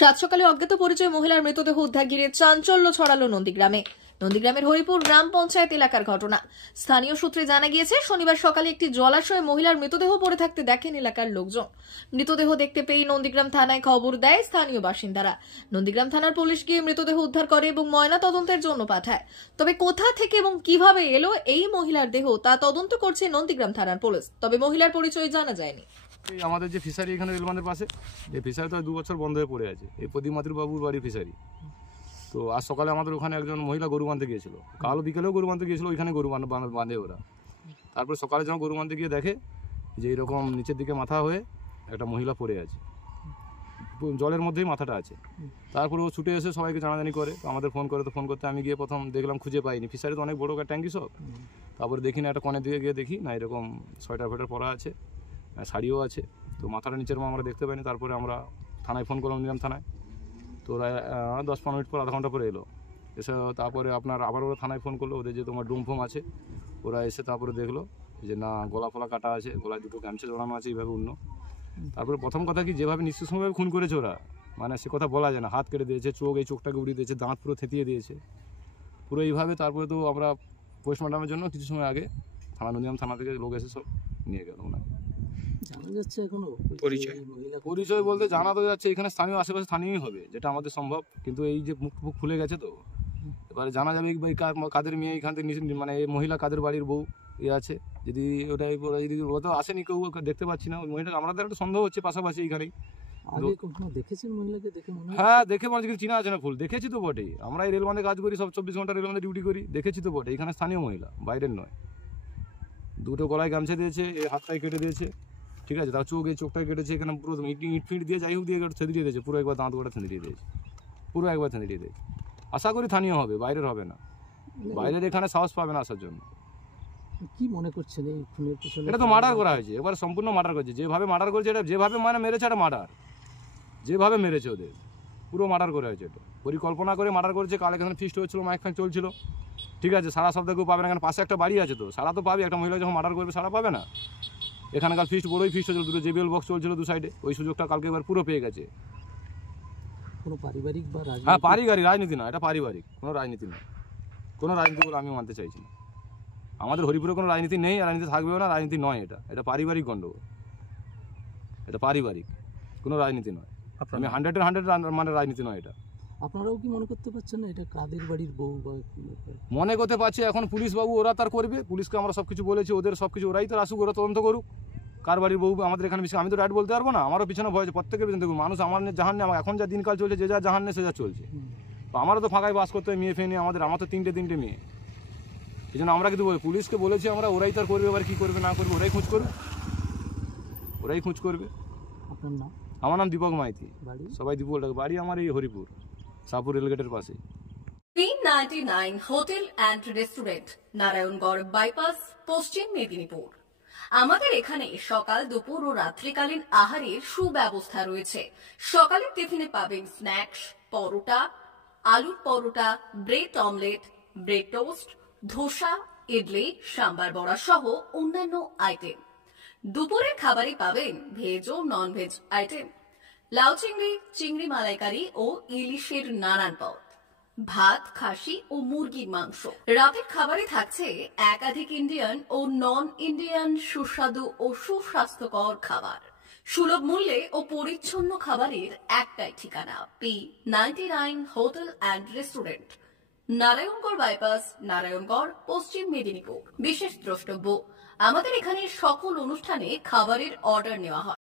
সাত সকালে অজ্ঞাত পরিচয় মহিলার মৃতদেহ উদ্ধার ঘিরে চাঞ্চল্য ছড়ালো নন্দীগ্রামে। নন্দীগ্রামের হরিপুর গ্রাম পঞ্চায়েত এলাকার ঘটনা। স্থানীয় সূত্রে জানা গিয়েছে, শনিবার সকালে একটি জলাশয়ে মহিলার মৃতদেহ পড়ে থাকতে দেখেন এলাকার লোকজন। মৃতদেহ দেখতে পেয়ে নন্দীগ্রাম থানায় খবর দেয় স্থানীয় বাসিন্দারা। নন্দীগ্রাম থানার পুলিশ গিয়ে মৃতদেহ উদ্ধার করে এবং ময়না তদন্তের জন্য পাঠায়। তবে কোথা থেকে এবং কিভাবে এলো এই মহিলার দেহ তা তদন্ত করছে নন্দীগ্রাম থানার পুলিশ। তবে মহিলার পরিচয় জানা যায়নি। আমাদের যে ফিশারি এখানে রেলবাঁধের পাশে, এই ফিশারি তো 2 বছর বন্ধ হয়ে পড়ে আছে। এই প্রদীপ বাবুর বাড়ির ফিশারি। তো আজ সকালে আমাদের ওখানে একজন মহিলা গরু বাঁধতে গিয়েছিল, কাল বিকেলেও গরু বাঁধতে গিয়েছিল, ওইখানে গরু বাঁধে ওরা। তারপরে সকালে যখন গরু বাঁধতে গিয়ে দেখে যে এইরকম নিচের দিকে মাথা হয়ে একটা মহিলা পড়ে আছে, জলের মধ্যেই মাথাটা আছে। তারপরে ও ছুটে এসে সবাইকে জানাজানি করে, আমাদের ফোন করে। তো ফোন করতে আমি গিয়ে প্রথম দেখলাম, খুঁজে পাইনি। ফিশারি তো অনেক বড় ট্যাঙ্কি সব। তারপরে দেখি না, একটা কনের দিকে গিয়ে দেখি না, এরকম সোয়েটার ফোয়েটার পরা আছে, শাড়িও আছে। তো মাথাটা নিচের আমরা দেখতে পাইনি। তারপরে আমরা থানায় ফোন করলাম, নিলাম থানায়। তো ওরা 10-15 মিনিট পর, আধা ঘন্টা পরে এলো। এসে তারপরে আবার ওরা থানায় ফোন করলো, ওদের যে তোমার ডুম ফোম আছে, ওরা এসে তারপরে দেখলো যে না, গলা ফলা কাটা আছে, গলায় 2টো গামছা জড়ানো আছে এইভাবে অন্য। তারপরে প্রথম কথা কি, যেভাবে নিঃশংসভাবে খুন করেছে ওরা, মানে সে কথা বলা যায় না। হাত কেটে দিয়েছে, এই চোখটাকে উড়িয়ে দিয়েছে, দাঁত পুরো থেতিয়ে দিয়েছে পুরো এইভাবে। তারপরে তো আমরা পোস্টমর্টমের জন্য কিছু সময় আগে নন্দীগ্রাম থানা থেকে লোক এসে সব নিয়ে গেল ওনাকে। জানা যাচ্ছে এখনো পরিচয় বলতে জানা তো যাচ্ছে এখানে স্থানীয়, আশেপাশে স্থানীয়ই হবে, যেটা আমাদের সম্ভব। কিন্তু এই যে মুখ ফুলে গেছে, তো এবারে জানা যাবে কাদের মেয়ে এখান থেকে, মানে এই মহিলা কাদের বাড়ির বউ আছে। যদি ওটাই যদি ওরা তো আসেনি, কেউ দেখতে পাচ্ছি না ওই মহিলাকে। আমাদের একটা সন্দেহ হচ্ছে পাশাপাশি এইখানেই। হ্যাঁ, দেখে মানে কিন্তু চিনা আছে না ফুল, দেখেছি তো বটে। আমরা এই রেলবাঁধে কাজ করি, সব 24 ঘন্টা রেলবাঁধে ডিউটি করি, দেখেছি তো বটে। এখানে স্থানীয় মহিলা, বাইরের নয়। 2টো গলায় গামছা দিয়েছে, এই হাতটাই কেটে দিয়েছে, ঠিক আছে। তার এই চোখটাই কেটেছে, এখানে পুরো ইট ফিট দিয়ে যাই হোক দিয়ে থেঁদিয়ে দিয়েছে, পুরো একবার দাঁত গোটা থেঁদিয়ে দিয়েছে, পুরো একবার থেঁদিয়ে দিয়েছে। আশা করি স্থানীয় হবে, বাইরের হবে না। বাইরের এখানে সাহস পাবে না আসার জন্য। কি মনে করছেন এই খুনের পিছনে? এটা তো মার্ডার করা হয়েছে, এবার সম্পূর্ণ মার্ডার করেছে। যেভাবে মার্ডার করেছে, এটা যেভাবে মানে মেরেছে, এটা মার্ডার। যেভাবে মেরেছে ওদের, পুরো মার্ডার করা হয়েছে। এটা পরিকল্পনা করে মার্ডার করেছে। কাল এখানে ফিস্ট হচ্ছিল, মাইক ফাইক চলছিল, ঠিক আছে। সারা শব্দ কেউ পাবে না, এখানে পাশে একটা বাড়ি আছে, তো সারা তো পাবে। একটা মহিলা যখন মার্ডার করবে, সারা পাবে না। এখানে কাল ফিস্ট, বড়ই ফিস্ট হচ্ছিল, 2টো JBL বক্স চলছিল 2 সাইডে। ওই সুযোগটা কালকে এবার পুরো পেয়ে গেছে। কোনো পারিবারিক বা হ্যাঁ, পারিবারিক রাজনীতি না, এটা পারিবারিক, কোনো রাজনীতি নয়। কোনো রাজনীতি বলে আমি মানতে চাইছি না। আমাদের হরিপুরে কোনো রাজনীতি নেই, আর রাজনীতি থাকবেও না। রাজনীতি নয়, এটা পারিবারিক গণ্ডগোল। এটা পারিবারিক, কোনো রাজনীতি নয়। আমি 100-100 মানে রাজনীতি নয় এটা। আপনারাও কি মনে করতে পারছেন না এটা কাদের বাড়ির বউ? মনে করতে পারছি, এখন পুলিশ বাবু ওরা তার করবে। পুলিশকে আমরা সব কিছু বলেছি, ওদের সব কিছু ওরাই তো আসুক, ওরা তদন্ত করুক কার বাড়ির বউ। আমাদের এখানে আমি তো রাইট বলতে পারবো না। আমারও পিছনে ভয় আছে, প্রত্যেকের পিছনে। দেখুন, মানুষ আমার জাহান নেই, এখন যা দিনকাল চলছে, যে যা জাহান নেই সে যা চলছে। তো আমারও তো ফাঁকায় বাস করতে হয়, মেয়ে ফেয়ে নিয়ে। আমার তো 3টে মেয়ে। এই জন্য আমরা কিন্তু পুলিশকে বলেছি, আমরা ওরাই তার করবে। এবার কী করবে না করবে ওরাই খোঁজ করবে, ওরাই খোঁজ করবে। আপনার নাম? আমার নাম দীপক মাইতি। সবাই দীপক ডাকে। বাড়ি আমার এই হরিপুর, শাহপুর রেলগেটের পাশে। 399 hotel and restaurant, Narayangarh bypass, পশ্চিম মেদিনীপুর। আমাদের এখানে সকাল, দুপুর ও রাত্রিকালীন আহারের সুব্যবস্থা রয়েছে। সকালের টিফিনে পাবেন স্ন্যাক্স, পরোটা, আলুর paratha, bread omelette, bread toast, dosa, idli, sambar vada সহ অন্যান্য আইটেম। দুপুরের খাবারে পাবেন ভেজ ও নন ভেজ আইটেম, লাউ চিংড়ি, চিংড়ি মালাইকারি ও ইলিশের নানান পদ, ভাত, খাসি ও মুরগির মাংস। রাতের খাবারে থাকছে একাধিক ইন্ডিয়ান ও নন ইন্ডিয়ান সুস্বাদু ও সুস্বাস্থ্যকর খাবার। সুলভ মূল্যে ও পরিচ্ছন্ন খাবারের একটাই ঠিকানা, P99 hotel and restaurant, Narayangarh bypass, Narayangarh, পশ্চিম মেদিনীপুর। বিশেষ দ্রষ্টব্য, আমাদের এখানে সকল অনুষ্ঠানে খাবারের অর্ডার নেওয়া হয়।